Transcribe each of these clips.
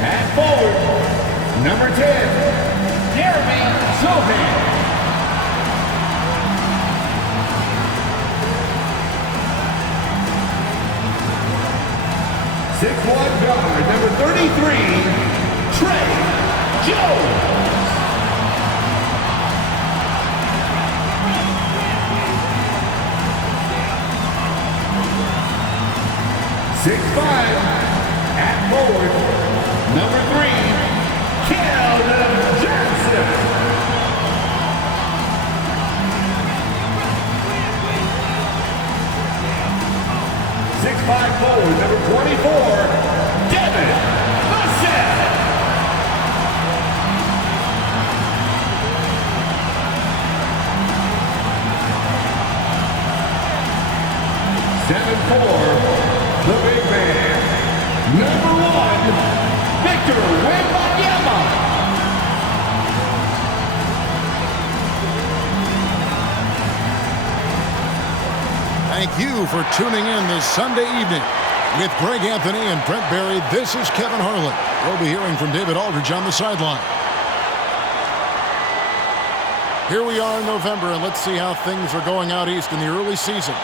At forward, number 10, Jeremy Sohan. 6'1" guard, number 33, Trey Jones. 6'5", at forward, number 3, Keldon Johnson. 6'5" forward, number 24, Devin Vassell. 7'4", the big man, number 1, Victor Wembanyama. Thank you for tuning in this Sunday evening. With Greg Anthony and Brent Barry, this is Kevin Harlan. We'll be hearing from David Aldridge on the sideline. Here we are in November, and let's see how things are going out east in the early season.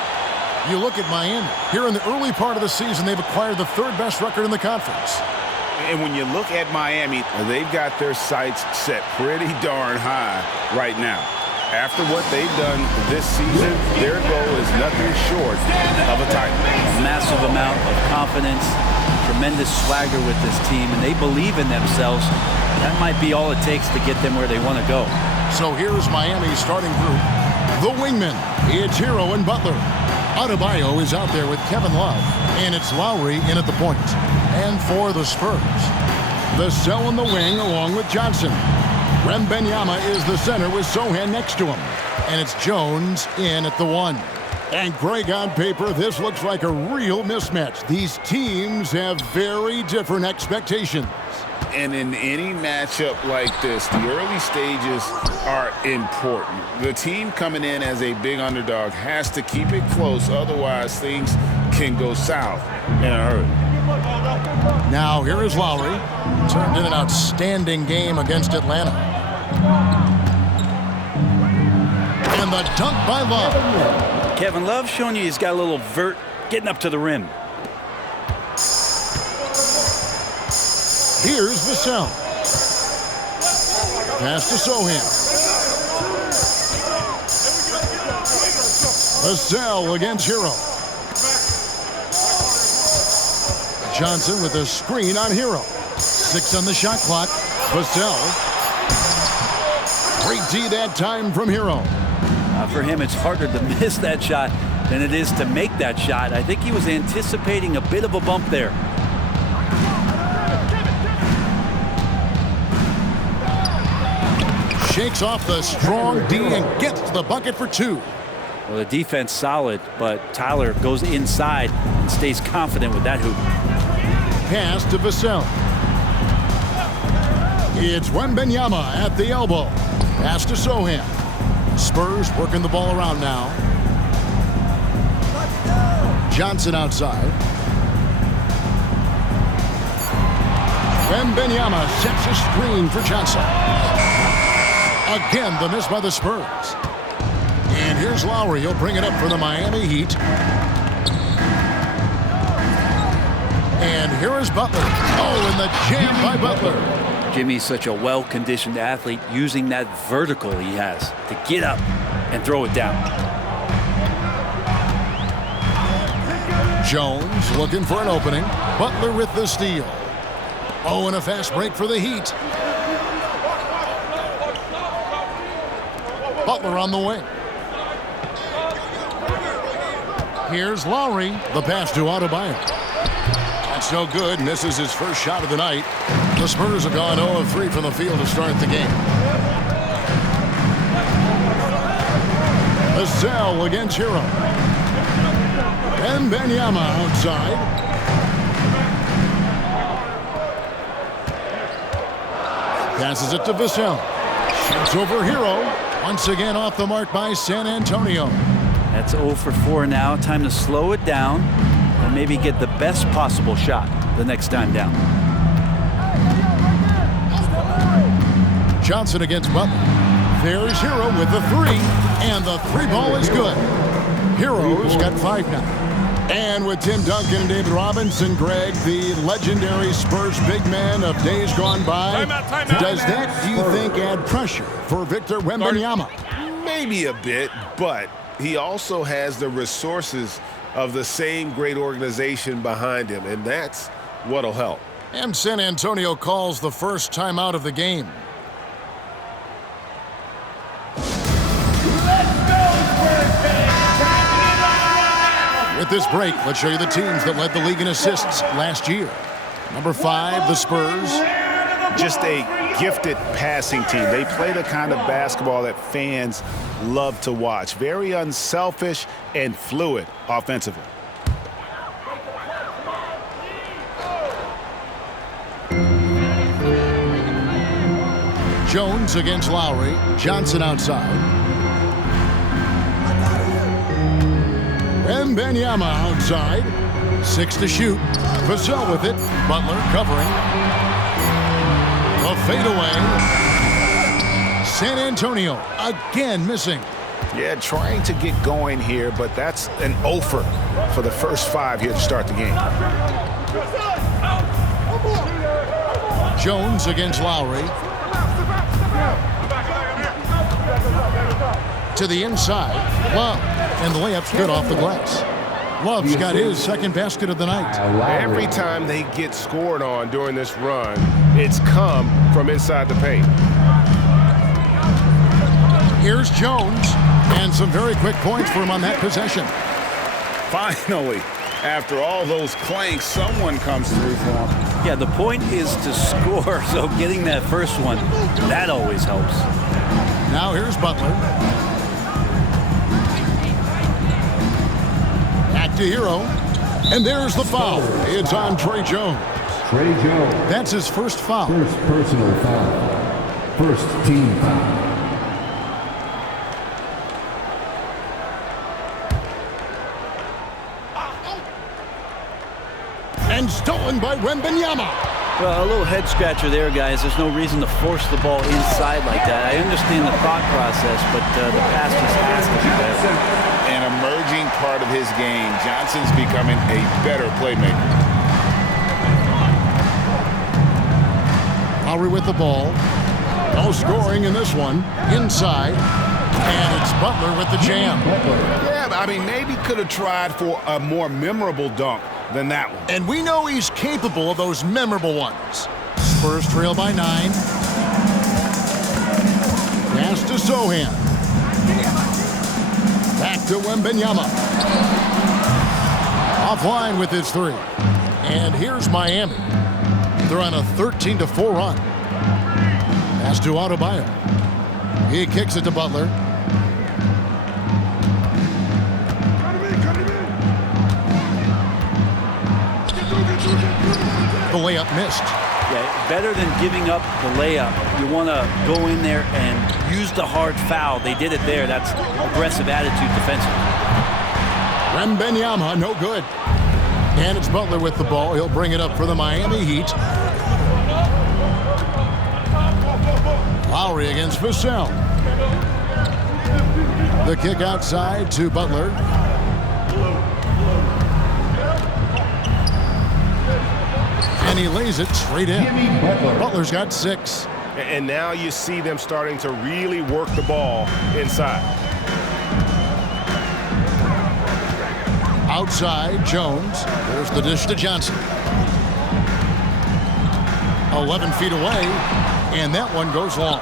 You look at Miami. Here in the early part of the season, they've acquired the third best record in the conference. And when you look at Miami, they've got their sights set pretty darn high right now. After what they've done this season, their goal is nothing short of a title. Massive amount of confidence, tremendous swagger with this team, and they believe in themselves. That might be all it takes to get them where they want to go. So here's Miami's starting group. The wingmen, it's Hero and Butler. Adebayo is out there with Kevin Love, and it's Lowry in at the point. And for the Spurs, Vassell in the wing along with Johnson. Wembanyama is the center with Sohan next to him. And it's Jones in at the 1. And Greg, on paper, this looks like a real mismatch. These teams have very different expectations. And in any matchup like this, the early stages are important. The team coming in as a big underdog has to keep it close, otherwise things can go south in a hurry. Now here is Lowry. Turned in an outstanding game against Atlanta. And the dunk by Love. Kevin Love showing you he's got a little vert getting up to the rim. Here's Vassell. Pass to Sohan. Vassell against Hero. Johnson with a screen on Hero. 6 on the shot clock. Vassell. Great D that time from Hero. For him, it's harder to miss that shot than it is to make that shot. I think he was anticipating a bit of a bump there. Shakes off the strong D and gets to the bucket for 2. Well, the defense solid, but Tyler goes inside and stays confident with that hoop. Pass to Vassell. It's Wembanyama at the elbow. Pass to Sohan. Spurs working the ball around now. Johnson outside. Wembanyama sets a screen for Johnson. Again, the miss by the Spurs. And here's Lowry. He'll bring it up for the Miami Heat. And here is Butler. Oh, and the jam by Butler. Jimmy's such a well-conditioned athlete, using that vertical he has to get up and throw it down. Jones looking for an opening. Butler with the steal. Oh, and a fast break for the Heat. Butler on the wing. Here's Lowry. The pass to Adebayo. That's no good. Misses his first shot of the night. The Spurs have gone 0 of 3 from the field to start the game. Vassell against Hero. And Wembanyama outside. Passes it to Vassell. Shoots over Hero. Once again off the mark by San Antonio. That's 0 for 4 now. Time to slow it down and maybe get the best possible shot the next time down. Johnson against Butler. There's Hero with the three, and the three ball is good. Hero's got 5 now. And with Tim Duncan and David Robinson, Greg, the legendary Spurs big man of days gone by, does that, do you think, add pressure for Victor Wembanyama? Maybe a bit, but he also has the resources of the same great organization behind him, and that's what'll help. And San Antonio calls the first timeout of the game. With this break, let's show you the teams that led the league in assists last year. Number 5, the Spurs. Just a gifted passing team. They play the kind of basketball that fans love to watch. Very unselfish and fluid offensively. Jones against Lowry. Johnson outside. Wembanyama outside. 6 to shoot. Vassell with it. Butler covering. A fadeaway. San Antonio again missing. Yeah, trying to get going here, but that's an offer for the first 5 here to start the game. Jones against Lowry. To the inside. Love. And the layup's good off the glass. Love's got his second basket of the night. Every time they get scored on during this run, it's come from inside the paint. Here's Jones. And some very quick points for him on that possession. Finally, after all those clanks, someone comes through for him. Yeah, the point is to score, so getting that first one, that always helps. Now here's Butler. Back to Hero. And there's the foul. It's on Trey Jones. Trey Jones. That's his first foul. First personal foul. First team foul. And stolen by Wembanyama. Well, a little head scratcher there, guys. There's no reason to force the ball inside like that. I understand the thought process, but the pass just has to be better. An emerging part of his game. Johnson's becoming a better playmaker. Lowry with the ball. No scoring in this one. Inside. And it's Butler with the jam. Yeah, I mean, maybe could have tried for a more memorable dunk than that one. And we know he's capable of those memorable ones. Spurs trail by 9. Pass to Sohan. Back to Wembanyama. Offline with his 3. And here's Miami. They're on a 13-4 run. Pass to Adebayo. He kicks it to Butler. The layup missed. Yeah, better than giving up the layup. You want to go in there and use the hard foul. They did it there. That's aggressive attitude defensively. Wembanyama, no good. And it's Butler with the ball. He'll bring it up for the Miami Heat. Lowry against Vassell. The kick outside to Butler. And he lays it straight in. Butler's got 6. And now you see them starting to really work the ball inside. Outside, Jones. There's the dish to Johnson. 11 feet away, and that one goes long.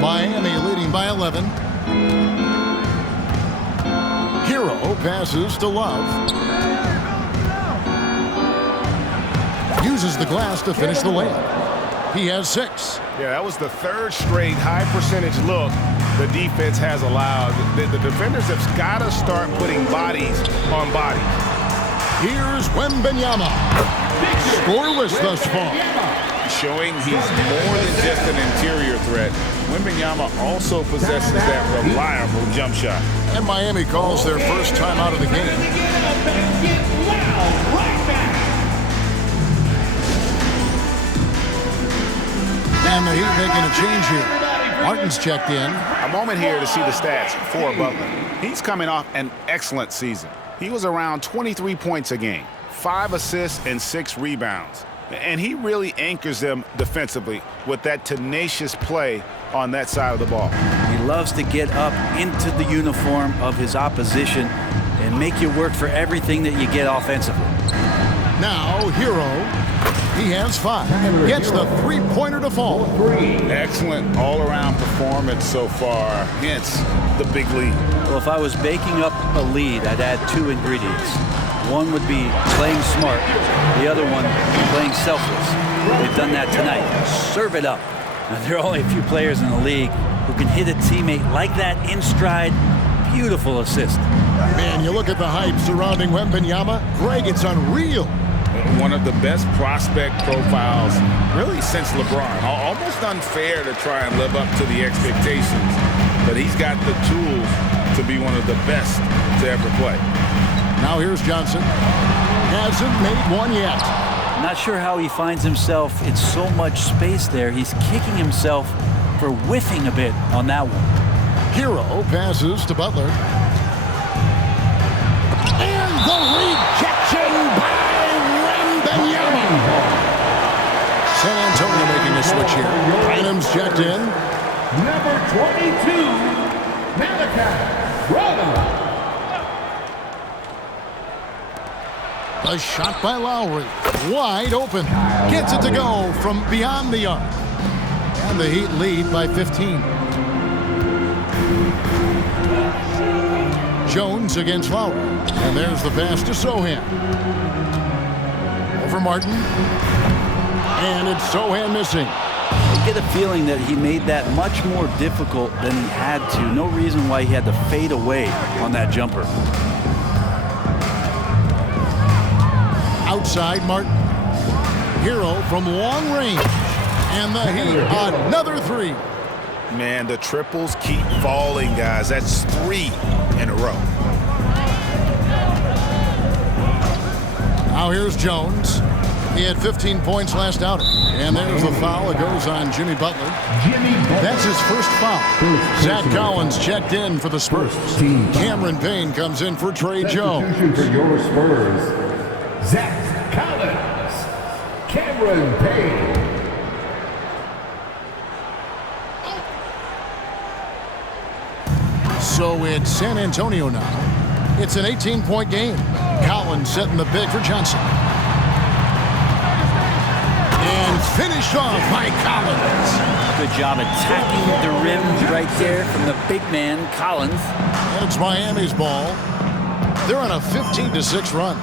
Miami leading by 11. Hero passes to Love. Uses the glass to finish the layup. He has 6. Yeah, that was the 3rd straight high percentage look the defense has allowed. The defenders have got to start putting bodies on bodies. Here's Wembanyama. Scoreless thus far. Showing he's more than just an interior threat. Wembanyama also possesses that reliable jump shot. And Miami calls their first time out of the game. And the Heat making a change here. Martin's checked in. A moment here to see the stats for Butler. He's coming off an excellent season. He was around 23 points a game, 5 assists and 6 rebounds. And he really anchors them defensively with that tenacious play on that side of the ball. He loves to get up into the uniform of his opposition and make you work for everything that you get offensively. Now, Hero. He has 5. Gets the three-pointer to fall. Excellent all-around performance so far, hence the big lead. Well, if I was baking up a lead, I'd add 2 ingredients. One would be playing smart. The other one, playing selfless. They've done that tonight. Serve it up. Now, there are only a few players in the league who can hit a teammate like that in stride. Beautiful assist. Man, you look at the hype surrounding Wembanyama. Greg, it's unreal. One of the best prospect profiles really since LeBron. Almost unfair to try and live up to the expectations, but he's got the tools to be one of the best to ever play. Now here's Johnson. Hasn't made one yet. Not sure how he finds himself in so much space there. He's kicking himself for whiffing a bit on that one. Hero passes to Butler. And the rejection by Wembanyama. San Antonio making a switch here. Bynum's checked in. Number 22, Malachi Rada. A shot by Lowry. Wide open. Gets it to go from beyond the arc. And the Heat lead by 15. Jones against Lowry. And there's the pass to Sohan. Over Martin. And it's Sohan missing. I get a feeling that he made that much more difficult than he had to. No reason why he had to fade away on that jumper. Outside Martin. Hero from long range. And the Heat another 3. Man, the triples keep falling, guys. That's 3 in a row. Now here's Jones. He had 15 points last outing. And there's the foul. It goes on Jimmy Butler. That's his first foul. Zach Collins checked in for the Spurs. Cameron Payne comes in for Trey Jones. For your Spurs, Zach Collins, Cameron Payne. So it's San Antonio now. It's an 18-point game. Collins setting the big for Johnson. And finished off by Collins. Good job attacking the rim right there from the big man, Collins. And it's Miami's ball. They're on a 15-6 run.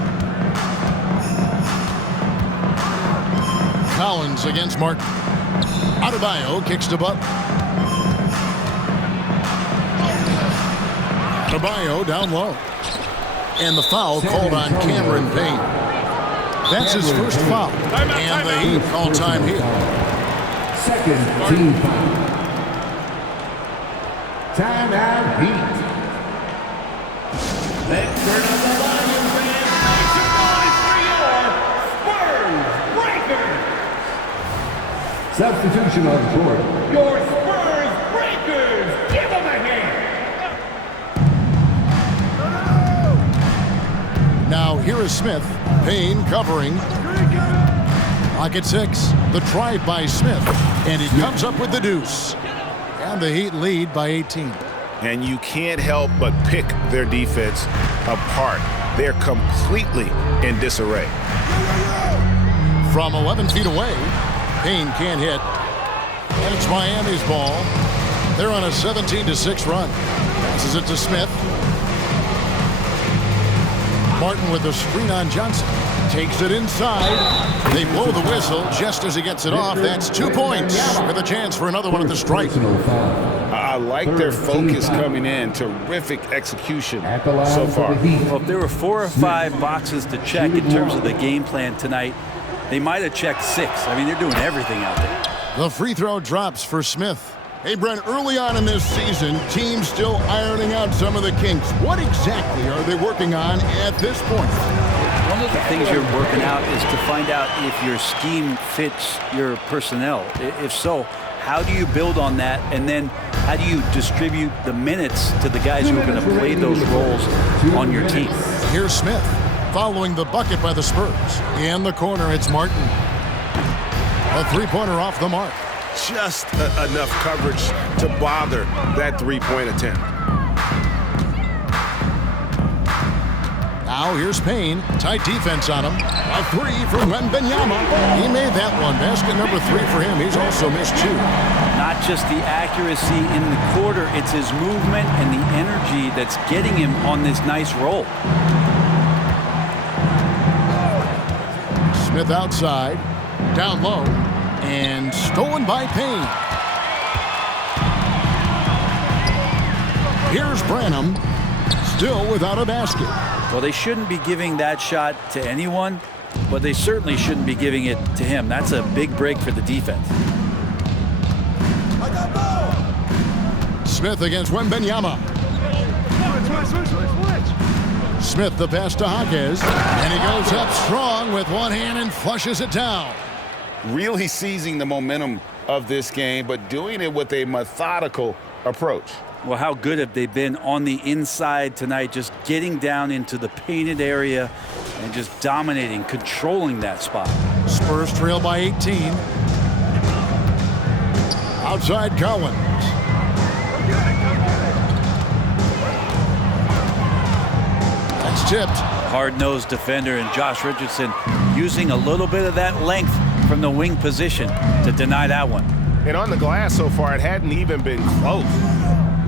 Collins against Martin. Adebayo kicks to Butler. Adebayo down low. And the foul called on Cameron Payne. That's his first foul. And the Heat all-time Heat. Second team foul. Timeout Heat. Let's turn up the volume, fans. Make some noise for your Spurs Breakers. Substitution on the court. Your Spurs Breakers. Give them a hand. Now here is Smith. Payne covering. Lock at 6. The drive by Smith. And he comes up with the deuce. And the Heat lead by 18. And you can't help but pick their defense apart. They're completely in disarray. From 11 feet away, Payne can't hit. And it's Miami's ball. They're on a 17-6 run. Passes it to Smith. Martin with a screen on Johnson. Takes it inside. They blow the whistle just as he gets it off. That's 2 points with a chance for another one at the stripe. I like their focus coming in. Terrific execution so far. Well, if there were 4 or 5 boxes to check in terms of the game plan tonight, they might have checked 6. I mean, they're doing everything out there. The free throw drops for Smith. Hey, Brent, early on in this season, teams still ironing out some of the kinks. What exactly are they working on at this point? One of the things you're working out is to find out if your scheme fits your personnel. If so, how do you build on that? And then how do you distribute the minutes to the guys who are going to play those roles on your team? Here's Smith following the bucket by the Spurs. In the corner, it's Martin. A three-pointer off the mark. Just enough coverage to bother that three-point attempt. Now here's Payne. Tight defense on him. A three from Wembanyama. He made that one. Basket number 3 for him. He's also missed 2. Not just the accuracy in the quarter, it's his movement and the energy that's getting him on this nice roll. Smith outside. Down low. And stolen by Payne. Here's Branham. Still without a basket. Well, they shouldn't be giving that shot to anyone, but they certainly shouldn't be giving it to him. That's a big break for the defense. Smith against Wembanyama. Smith the pass to Hawkins. And he goes up strong with one hand and flushes it down. Really seizing the momentum of this game, but doing it with a methodical approach. Well, how good have they been on the inside tonight, just getting down into the painted area and just dominating, controlling that spot. Spurs trail by 18. Outside Collins. That's tipped. Hard-nosed defender and Josh Richardson using a little bit of that length from the wing position to deny that one. And on the glass so far, it hadn't even been close.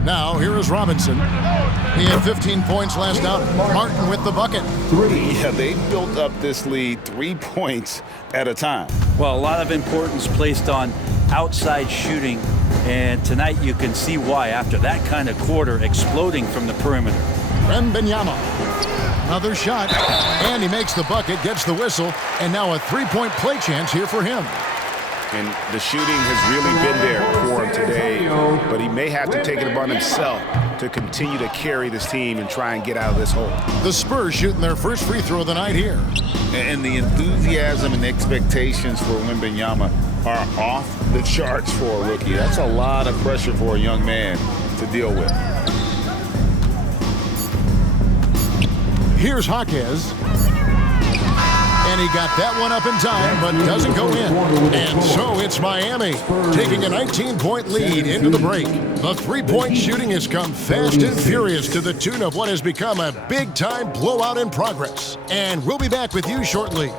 Now, here is Robinson. He had 15 points last outing. Martin with the bucket. 3. Yeah, they built up this lead 3 points at a time. Well, a lot of importance placed on outside shooting, and tonight you can see why after that kind of quarter exploding from the perimeter. Wembanyama. Another shot, and he makes the bucket, gets the whistle, and now a three-point play chance here for him. And the shooting has really been there for him today, but he may have to take it upon himself to continue to carry this team and try and get out of this hole. The Spurs shooting their first free throw of the night here. And the enthusiasm and expectations for Wembanyama are off the charts for a rookie. That's a lot of pressure for a young man to deal with. Here's Hawkins. And he got that one up in time, but doesn't go in. And so it's Miami taking a 19-point lead into the break. The three-point shooting has come fast and furious to the tune of what has become a big-time blowout in progress. And we'll be back with you shortly.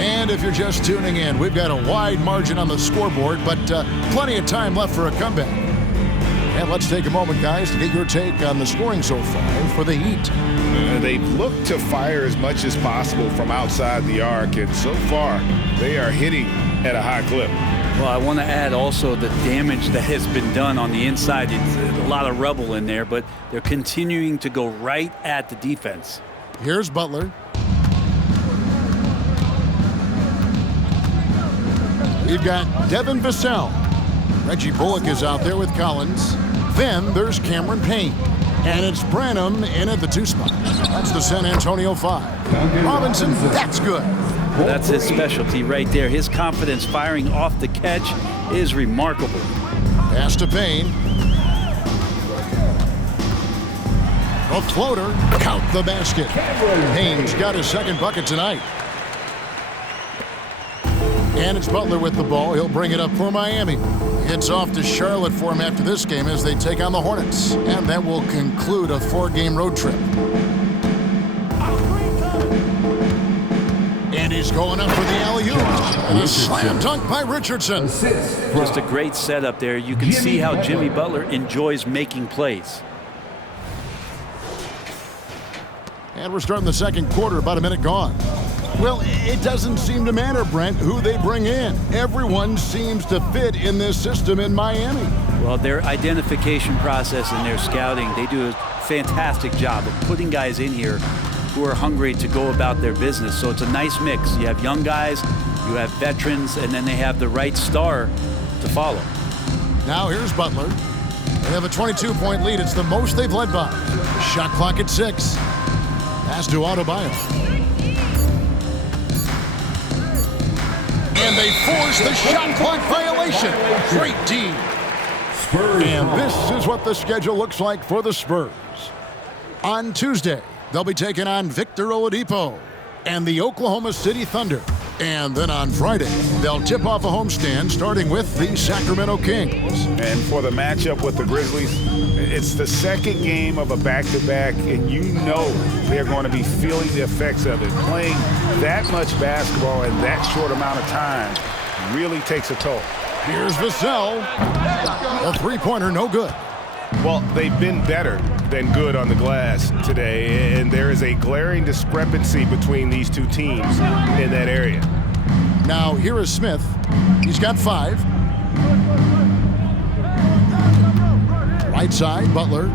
And if you're just tuning in, we've got a wide margin on the scoreboard, but plenty of time left for a comeback. And let's take a moment, guys, to get your take on the scoring so far for the Heat. They've looked to fire as much as possible from outside the arc, and so far they are hitting at a high clip. Well, I want to add also the damage that has been done on the inside. It's a lot of rubble in there, but they're continuing to go right at the defense. Here's Butler. We've got Devin Vassell. Reggie Bullock is out there with Collins. Then there's Cameron Payne. And it's Branham in at the 2 spot. That's the San Antonio 5. Robinson, that's good. That's his specialty right there. His confidence firing off the catch is remarkable. Pass to Payne. A floater. Count the basket. Payne's got his second bucket tonight. And it's Butler with the ball. He'll bring it up for Miami. It's off to Charlotte for him after this game as they take on the Hornets. And that will conclude a 4-game road trip. He's going up for the alley-oop. And a slam dunk by Richardson. Assist. Just a great setup there. You can see how Jimmy Butler enjoys making plays. And we're starting the second quarter, about a minute gone. Well, it doesn't seem to matter, Brent, who they bring in. Everyone seems to fit in this system in Miami. Well, their identification process and their scouting, they do a fantastic job of putting guys in here who are hungry to go about their business. So it's a nice mix. You have young guys, you have veterans, and then they have the right star to follow. Now here's Butler. They have a 22-point lead. It's the most they've led by. Shot clock at 6. Pass to Adebayo. And they force the shot clock violation. Great D. Spurs. And this is what the schedule looks like for the Spurs. On Tuesday, they'll be taking on Victor Oladipo and the Oklahoma City Thunder. And then on Friday, they'll tip off a homestand starting with the Sacramento Kings. And for the matchup with the Grizzlies, it's the second game of a back-to-back, and you know they're going to be feeling the effects of it. Playing that much basketball in that short amount of time really takes a toll. Here's Vassell. A three-pointer, no good. Well, they've been better than good on the glass today, and there is a glaring discrepancy between these two teams in that area. Now, here is Smith. He's got 5. Right side, Butler.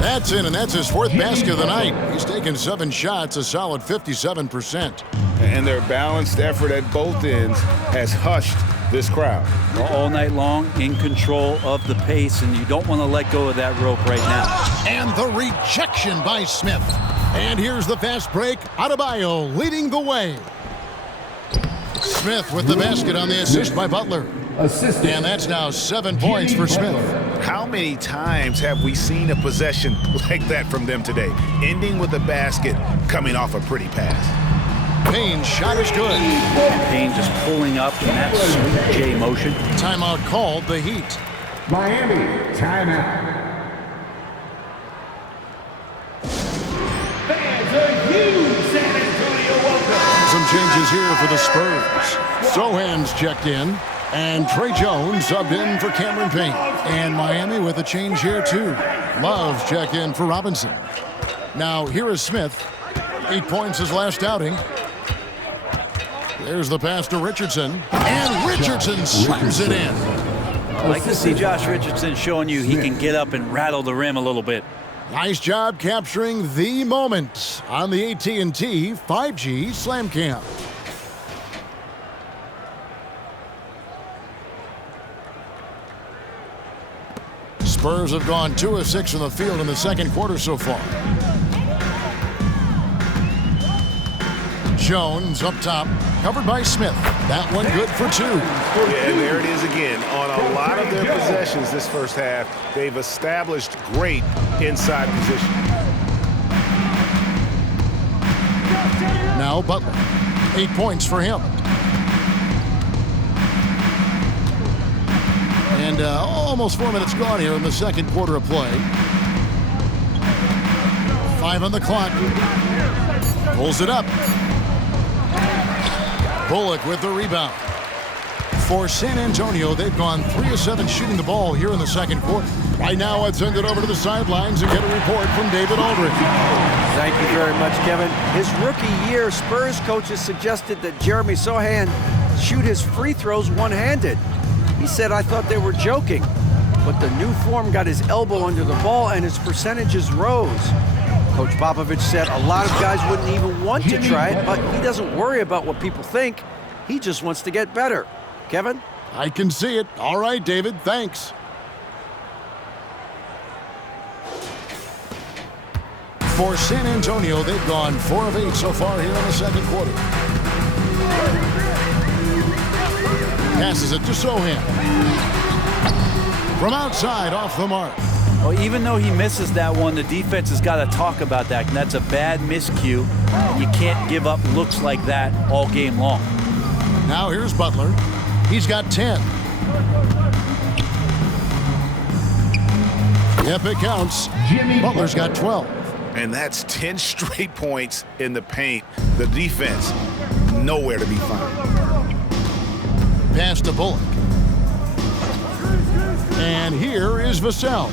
That's in, and that's his 4th basket of the night. He's taken 7 shots, a solid 57%. And their balanced effort at both ends has hushed this crowd. All night long, in control of the pace, and you don't want to let go of that rope right now. And the rejection by Smith. And here's the fast break. Adebayo leading the way. Smith with the basket on the assist by Butler. Assist. And that's now 7 points for Smith. How many times have we seen a possession like that from them today, ending with a basket coming off a pretty pass? Payne's shot is good. Payne just pulling up in that sweet J motion. Timeout called, the Heat. Miami. Timeout. Fans, a huge San Antonio welcome. Some changes here for the Spurs. Sohan's checked in, and Trey Jones subbed in for Cameron Payne. And Miami with a change here too. Love's checked in for Robinson. Now here is Smith. 8 points his last outing. There's the pass to Richardson, and Richardson slams it in. I like to see Josh Richardson showing you he can get up and rattle the rim a little bit. Nice job capturing the moment on the AT&T 5G Slam Cam. Spurs have gone 2 of 6 from the field in the second quarter so far. Jones up top, covered by Smith. That one good for 2. Yeah, and there it is again. On a lot of their possessions this first half, they've established great inside position. Now Butler. 8 points for him. And almost 4 minutes gone here in the second quarter of play. 5 on the clock. Pulls it up. Bullock with the rebound. For San Antonio, they've gone 3 of 7 shooting the ball here in the second quarter. Right now, let's send it over to the sidelines and get a report from David Aldridge. Thank you very much, Kevin. His rookie year, Spurs coaches suggested that Jeremy Sohan shoot his free throws one-handed. He said, "I thought they were joking." But the new form got his elbow under the ball and his percentages rose. Coach Popovich said a lot of guys wouldn't even want to try it, but he doesn't worry about what people think. He just wants to get better. Kevin? I can see it. All right, David, thanks. For San Antonio, they've gone 4 of 8 so far here in the second quarter. Passes it to Sohan. From outside, off the mark. Well, even though he misses that one, the defense has got to talk about that. And that's a bad miscue. And you can't give up looks like that all game long. Now here's Butler. He's got 10. Yep, it counts. Butler's got 12. And that's 10 straight points in the paint. The defense, nowhere to be found. Pass to Bullock. And here is Vassell.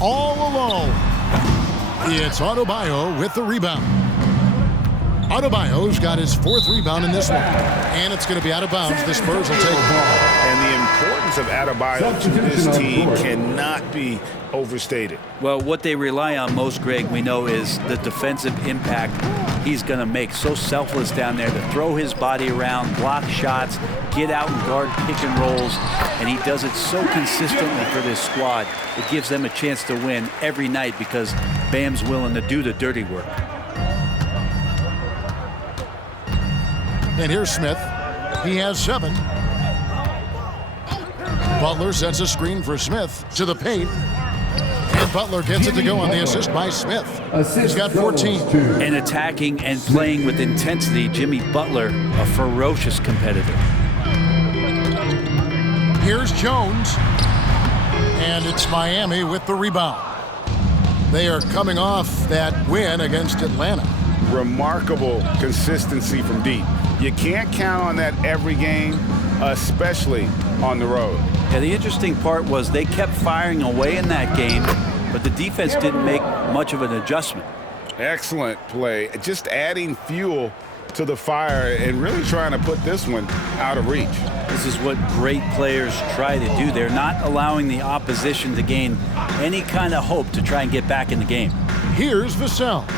All alone. It's Adebayo with the rebound. Adebayo's got his 4th rebound in this one. And it's going to be out of bounds. The Spurs will take the ball. And the importance of Adebayo to this team cannot be overstated. Well, what they rely on most, Greg, we know, is the defensive impact he's going to make. So selfless down there to throw his body around, block shots, get out and guard pick and rolls. And he does it so consistently for this squad. It gives them a chance to win every night because Bam's willing to do the dirty work. And here's Smith. He has 7. Butler sets a screen for Smith to the paint. And Butler gets it to go on the assist by Smith. He's got 14. And attacking and playing with intensity, Jimmy Butler, a ferocious competitor. Here's Jones. And it's Miami with the rebound. They are coming off that win against Atlanta. Remarkable consistency from deep. You can't count on that every game, especially on the road. Yeah, the interesting part was they kept firing away in that game, but the defense didn't make much of an adjustment. Excellent play. Just adding fuel to the fire and really trying to put this one out of reach. This is what great players try to do. They're not allowing the opposition to gain any kind of hope to try and get back in the game. Here's Vassell.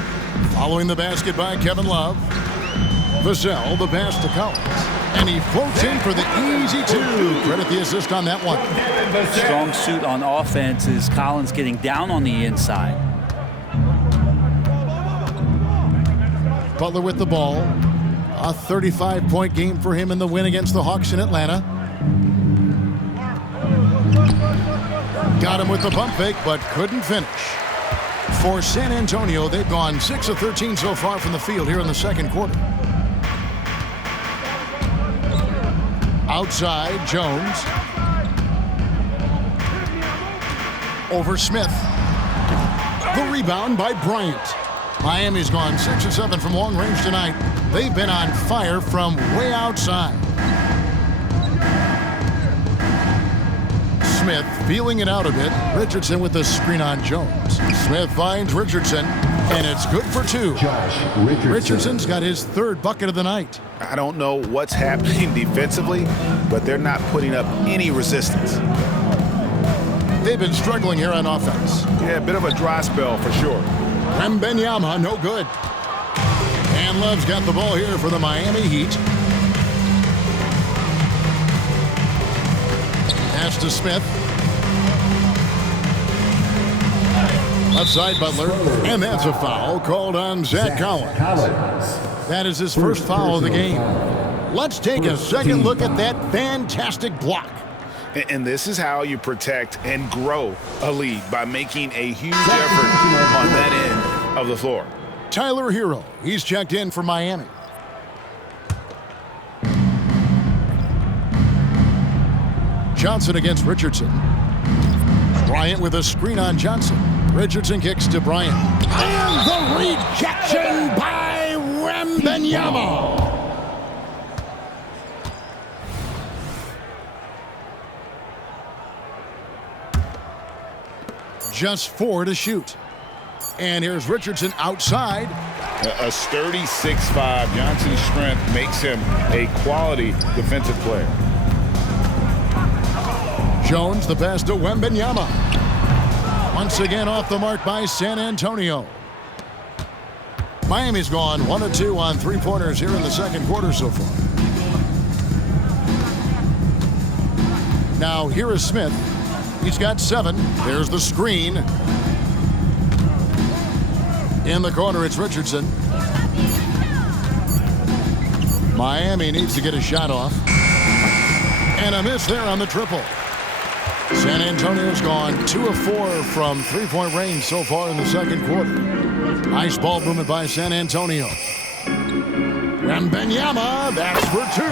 Following the basket by Kevin Love. Vassell, the pass to Collins. And he floats in for the easy 2. Credit the assist on that one. Strong suit on offense is Collins getting down on the inside. Butler with the ball. A 35-point game for him in the win against the Hawks in Atlanta. Got him with the pump fake, but couldn't finish. For San Antonio, they've gone 6 of 13 so far from the field here in the second quarter. Outside, Jones. Over Smith. The rebound by Bryant. Miami's gone 6 of 7 from long range tonight. They've been on fire from way outside. Smith feeling it out a bit. Richardson with the screen on Jones. Smith finds Richardson, and it's good for 2. Richardson's got his 3rd bucket of the night. I don't know what's happening defensively, but they're not putting up any resistance. They've been struggling here on offense. Yeah, a bit of a dry spell for sure. Wembanyama, no good. And Love's got the ball here for the Miami Heat. Pass to Smith. Outside Butler. And that's a foul called on Zach Collins. That is his first foul of the game. Let's take a second look at that fantastic block. And this is how you protect and grow a lead, by making a huge effort on that end of the floor. Tyler Hero, he's checked in for Miami. Johnson against Richardson. Bryant with a screen on Johnson. Richardson kicks to Bryant. And the rejection by Wembanyama. Just 4 to shoot. And here's Richardson outside. A sturdy 6'5". Johnson's strength makes him a quality defensive player. Jones, the pass to Wembanyama. Once again off the mark by San Antonio. Miami's gone 1 of 2 on 3-pointers here in the second quarter so far. Now here is Smith. He's got 7. There's the screen. In the corner, it's Richardson. Miami needs to get a shot off. And a miss there on the triple. San Antonio's gone 2 of 4 from 3-point range so far in the second quarter. Nice ball movement by San Antonio. Wembanyama, that's for 2.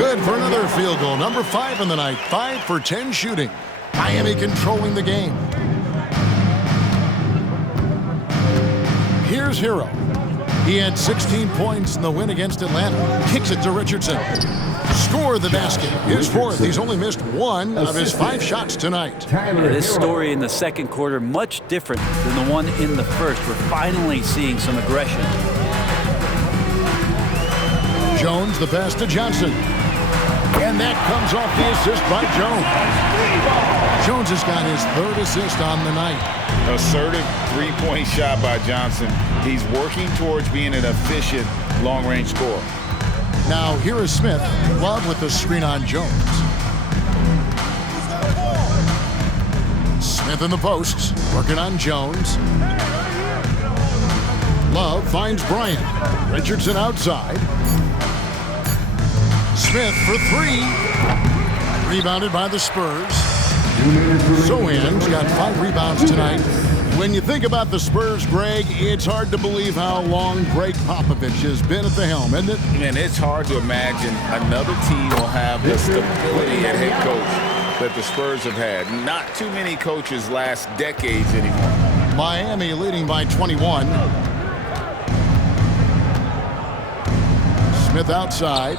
Good for another field goal. Number 5 in the night. 5 for 10 shooting. Miami controlling the game. Here's Hero. He had 16 points in the win against Atlanta. Kicks it to Richardson. Score the basket. His fourth. He's only missed one of his 5 shots tonight. This story in the second quarter, much different than the one in the first. We're finally seeing some aggression. Jones, the pass to Johnson. And that comes off the assist by Jones. Jones has got his 3rd assist on the night. Assertive three-point shot by Johnson. He's working towards being an efficient long-range scorer. Now here is Smith. Love with the screen on Jones. Smith in the posts, working on Jones. Love finds Bryant. Richardson outside. Smith for 3. Rebounded by the Spurs. Sohan's got 5 rebounds tonight. When you think about the Spurs, Greg, it's hard to believe how long Greg Popovich has been at the helm, isn't it? Man, it's hard to imagine another team will have the stability at head coach that the Spurs have had. Not too many coaches last decades anymore. Miami leading by 21. Smith outside.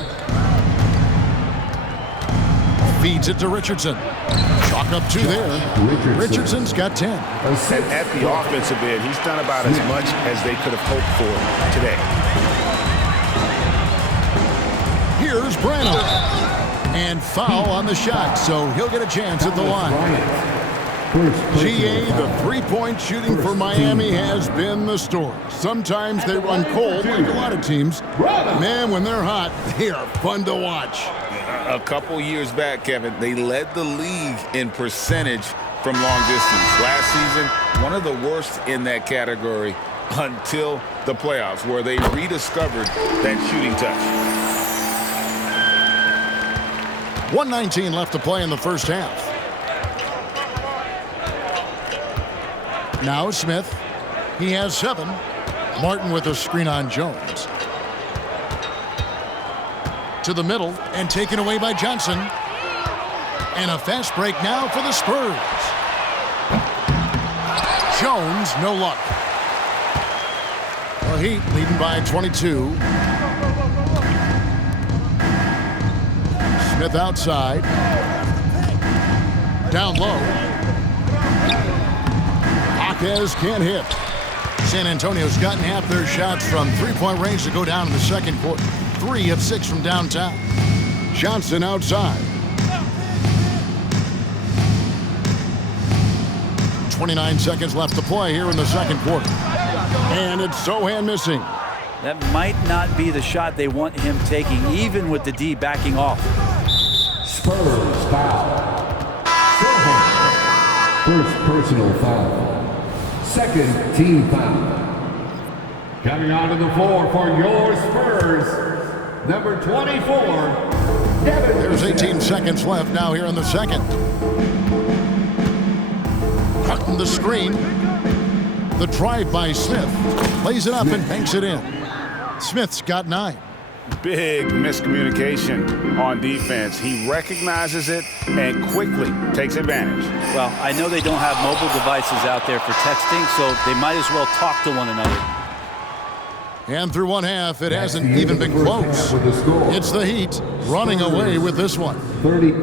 Feeds it to Richardson. Chalk up 2 there. Richardson's got 10. At the offensive end, he's done about as much as they could have hoped for today. Here's Brano. And foul on the shot, so he'll get a chance at the line. GA, the 3-point shooting for Miami has been the story. Sometimes they run cold like a lot of teams. Man, when they're hot, they are fun to watch. A couple years back, Kevin, they led the league in percentage from long distance. Last season, one of the worst in that category until the playoffs, where they rediscovered that shooting touch. 1:19 left to play in the first half. Now Smith. He has 7. Martin with a screen on Jones. To the middle and taken away by Johnson. And a fast break now for the Spurs. Jones, no luck. The Heat leading by 22. Smith outside. Down low. Jaquez can't hit. San Antonio's gotten half their shots from 3-point range to go down in the second quarter. 3 of 6 from downtown. Johnson outside. 29 seconds left to play here in the second quarter. And it's Sohan missing. That might not be the shot they want him taking, even with the D backing off. Spurs foul. Sohan. First personal foul. Second team foul. Coming onto the floor for your Spurs, number 24, Devin. There's 18 seconds left now here in the second. Cutting the screen. The drive by Smith. Lays it up and banks it in. Smith's got 9. Big miscommunication on defense. He recognizes it and quickly takes advantage. Well, I know they don't have mobile devices out there for texting, so they might as well talk to one another. And through one half, it hasn't even been close. It's the Heat running away with this one. 30.